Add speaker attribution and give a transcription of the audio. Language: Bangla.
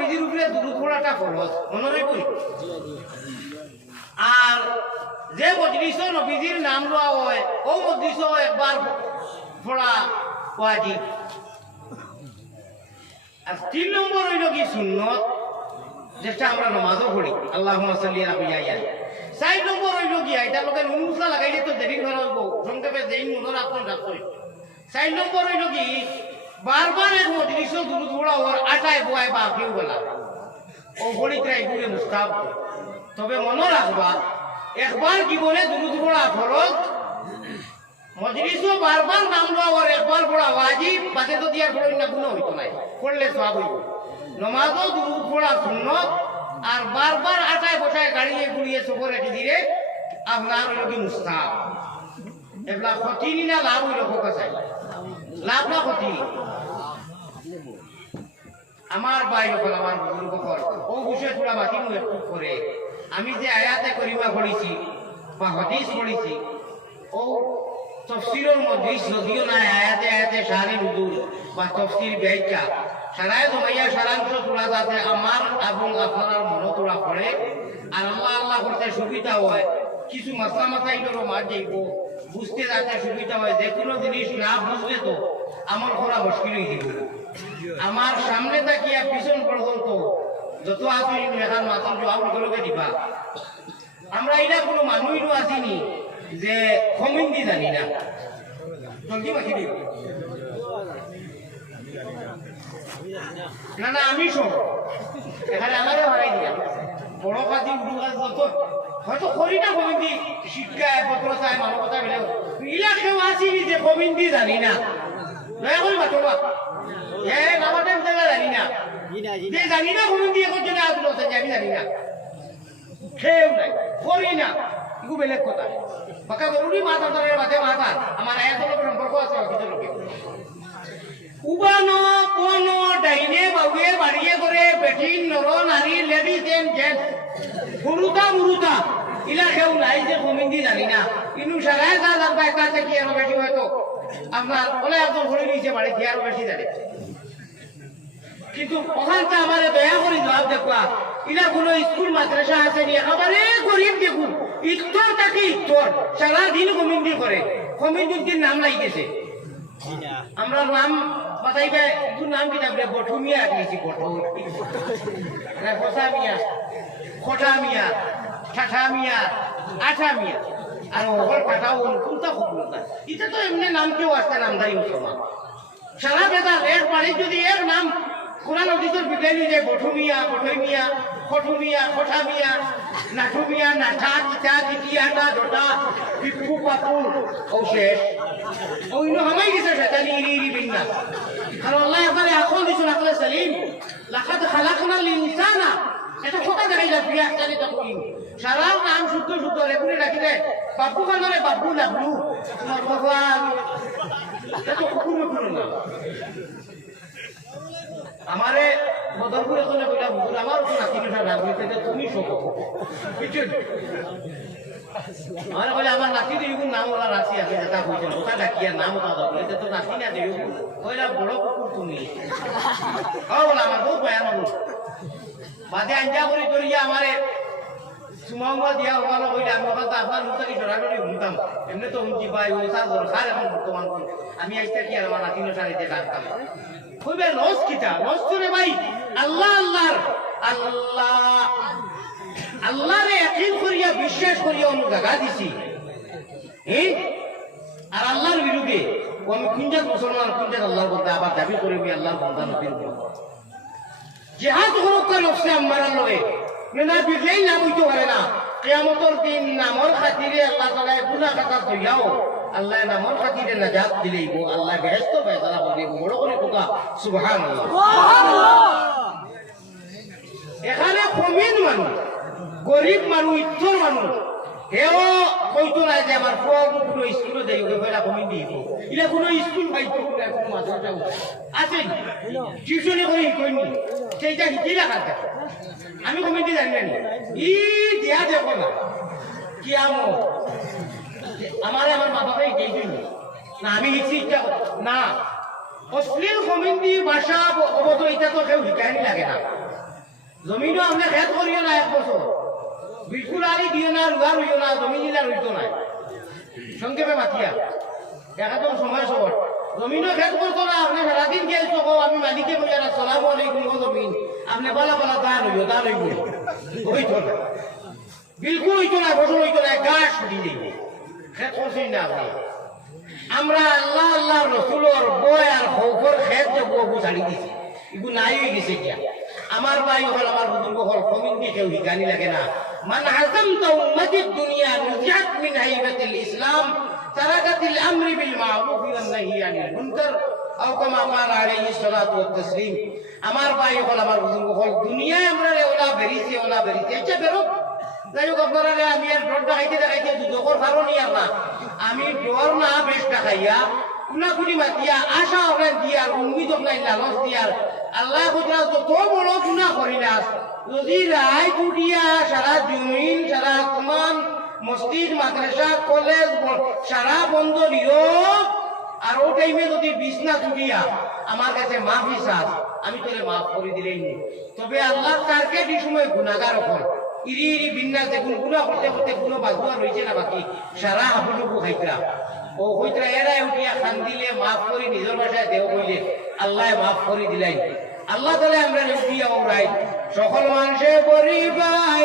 Speaker 1: নবীজির উপরে দুরুদ পড়াটা ফরজ মনে করি আর যে মজলিস নবীজির নাম লওয়া হয় ও মজলিস একবার পড়া ওয়াজিব আর তিন নম্বর হইল কি সুন্নত, যেটা আমরা নামাজও পড়ি। আল্লাহ সাল্লি আলা ইয়া চার নম্বর হইল কি এটা লোকে নুন মশলা লাগাইলে তো দেরি করা হইব সংক্ষেপে দেই মনে রাখুন রাখতে চার নম্বর হইল কি বারবার এক মজলিস দুরুদ পড়া ওর আটায় বয় বা কেউ বেলা। ও বলিত্রাই ঘুরে মুস্তাব তবে মনে রাখবা, একবার জীবনে দুরুদ পড়া ফরজ মজলিসও বারবার নাম লওয়া আর একবার পড়া ওয়াজিব বাদে তো দিয়ার পড়ই না গুণ হইতো নাই। পড়লে সব হইব। নমাজও দুরুদ পড়া সুন্নত, আর বারবার আটায় বসায় গাড়িয়ে গুড়িয়ে সবর দিলে আপনার হইল কি মুস্তাব এগুলা ক্ষতি নি লাভ হইল ফোকাসাই লাভ না ক্ষতি। আমার ভাই হল আমার বুজুর্গ হল ও বিষয়ে তোরা বাকি একটু করে আমি যে আয়াতে করিমা পড়িছি বা হদিস পড়িছি ও তফসিরের মধ্যে যদিও নাই, আয়াতে আয়াতে সারি নুজুল বা তফসির ব্যাখ্যা। সারায় জমাইয়া সারাংশ তোলা যাতে আমার এবং আপনার মন তোলা পড়ে আর আল্লাহ আল্লাহ করতে সুবিধা হয়। কিছু মাথা মাথা এগুলো মার যাইব বুঝতে যাতে সুবিধা হয়, যে কোনো জিনিস না বুঝলে তো আমার করা মুশকিল হয়ে যাবে আমার সামনে তাকিয়া পিছন পর্যন্ত যত আসুন এখন মাথা জবাব লোকে দিবা? আমরা এটা কোনো মানুষও আসিনি যে কমিন্দি জানি না। জলদি বাকি দিব না না, আমি শোন। এখানে আমারও হারাই দিয়া বড় কাজি কাজ যত হয়তো করি না কমিন্দি শিক্ষা পত্র চাই মানবতা মিলে ইলা কেউ আসিনি যে কমিন্দি জানি না। দয়া করে বাঁচবা এ নামাটাই জায়গা জানি না। যে জানি না কমিন্দি এখন জন্য আসলো যে আমি জানি না। খেয়েও নাই করি না। এগুলো বেলেগ কথা। বাকা জরুরি মাথা ধরে মাঝে মাথা আমার এত লোকের সম্পর্ক আছে অকিত লোকে। উবানো কোন ডাইনে বাউয়ে বাড়িয়ে করে বেটি নর নারী লেডিস এন্ড জেন্টস গুরুতা মুরুতা ইলা কেউ নাই যে কমিন্দি জানি না। ইনু সারায় যা জানবা একটা থেকে আরও বেশি হয়তো। আপনার বলে একদম ঘুরে নিয়েছে বাড়ি দিয়ে আরও বেশি জানে কিন্তু ওখানটা আমার দয়া করে জবাব দেখবা, ইলা কোনো স্কুল, মাদ্রাসা আছে নি একেবারে গরিব দেখুন ইত্তর তাকে ইত্তর। সারা দিন কমিন্দি করে কমিন্দির নাম লাগিয়েছে আমরা নাম বাতাইবে একটু নাম কি থাকবে? বঠু মিয়া বঠু। খটা মিয়া, ঠাঠা মিয়া, আঠা মিয়া। আর ওর কোনটা খুব না এটা তো এমনি নাম কেউ আসতে নামদারি মুসলমান সারা বেদা এর বাড়ির যদি এর নাম কোরআন অতীতের বিজ্ঞানী যে বঠু মিয়া, বঠই মিয়া, খটু মিয়া খঠা মিয়া নাঠু চিতা চিটিয়া না জটা পিপু, পাপু, ও শেষ। অন্য হামাই গেছে শয়তানি, ইরি ইরি বিন্না আর আল্লাহ এখন দিছুন আকলে সালিম। লাকাদ খালাকনাল ইনসানা। এটা কথা দেখাই যাবে আহসানি তাকওয়িম সারা নাম শুদ্ধ শুদ্ধ রেগুলে রাখিলে বাবু কানরে বাবু তোমার ভগবান। এটা না। আমারে বদরপুরে চলে কইলা হুজুর আমার তো নাতি কথা না বলতে তুমি নাম ওরা রাশি আছে, যেটা কইছিল ওটা ডাকিয়া নাম ওটা দাও বলে তো নাতি না দিবি কইলা বড় কুকুর তুমি। ও বলা আমার বহুত ভয়ান মানুষ। বাদে আঞ্জা করি করিয়া আমারে সুমাউমা দিয়া ওখানে কইলে আমি ওখানে আপনার মুখ থেকে সরাসরি শুনতাম। এমনি তো শুনছি ভাই, ও সার দরকার এখন বর্তমান আমি আজকে কি আর আমার নাতি নসারিতে ডাকতাম কইবে লস কিটা লস করে ভাই। আল্লাহ, আল্লাহর, আল্লাহ, আল্লাহরে একদিন করিয়া, বিশ্বাস করিয়া অন্য জায়গা দিছি। হ্যাঁ আর আল্লাহর বিরুদ্ধে আমি কুঞ্জাত মুসলমান কুঞ্জাত আল্লাহর বলতে আবার দাবি করি আমি আল্লাহর বন্ধা নবীর জেহাদ হরক্কা নফসে আম্মারার লগে? না বিজয়ী নাম হইতে পারে না। কেয়ামতর দিন নামর খাতিরে আল্লাহ তালা গুনা খাতা তৈয়াও। আল্লাহ নামর খাতিরে নাজাত দিলেইব। আল্লাহ বেহেস্ত ফেসলা করিব বড় করে কোকা সুবহান এখানে কমিন মানুষ গরিব মানুষ ইত্তর মানুষ হেও কইতো না যে আমার ফুয়া কোনো স্কুলে দেই ওকে কমি দিব এটা কোনো স্কুল পাইতো না কোনো মাদ্রাসা আছে টিউশনি করে কইনি। সেইটা থাকে আমি কমিটি জানি না ই দিয়া দেখো না। কি আমো? আমার আমার মা বাবা না আমি ইচ্ছা না। অশ্লীল কমিন্দি ভাষা অবত এটা তো কেউ শিকায়নি লাগে না। জমিনও আপনি খেত করিও না এক বছর। বিলকুল আলি দিও না, রুগা রইও না জমিন দিলা রইতো না। সংক্ষেপে মাতিয়া। একদম সময় সবর জমিনও খেত করতো না আপনি সারাদিন খেলছো কো আমি মালিকে বলে না আলাইকুম ও জমিন। আপনি বলা বলা দা রইও দা রইব হইতো না। বিলকুল হইতো না ফসল হইতো না গাছ উঠি যাইবে খেত করছেন না আপনি। আমরা আল্লাহ আল্লাহ রসুলর বই আর হৌকর খেত যে বহু ছাড়ি দিছি এগু নাই হয়ে গেছে কিয়া আমার ভাই হল আমার বুজুর্গ হল দিয়ে কেউ গানি লাগে না। দুনিয়া নুজিয়াত মিন হাইবাতিল ইসলাম তারাকাতিল আমরি বিল মারুফ ওয়ান নাহি আনিল মুনকার আও কামা ক্বাল আলাইহিস সালাতু ওয়াত তাসলিম। আমার ভাই হল আমার বুজুর্গ হল দুনিয়ায় আমরা ওলা বেরিছে ওলা বেরিছে আচ্ছা বেরো যাই হোক আপনারা আমি আর ডর দেখাইতে দেখাইতে দুদকর কারণই আর না। আমি ডর না বেশ দেখাইয়া কুনাকুনি মাতিয়া, আশা হবে দিয়ার উম্মিদ নাই লালচ দিয়ার আল্লাহ খুদরা যত বড় গুণা করিলাস যদি রায় টুটিয়া সারা জমিন সারা আসমান মসজিদ মাদ্রাসা কলেজ সারা বন্ধ নীরব আর ও টাইমে যদি বিছনা টুটিয়া আমার কাছে মাফি চাস আমি তোরে মাফ করে দিলেই নি। তবে আল্লাহ তারকে এই সময় গুণাগার হন ইরি ইরি বিন্যাস দেখুন গুণা করতে করতে কোনো বাগুয়া রয়েছে না বাকি? সারা হাবুডুবু খাইতরা উঠিয়া মাফ আল্লাহ মাফ দিলাই। আল্লাহ তাহলে আমরা সকল মানুষে পরিবার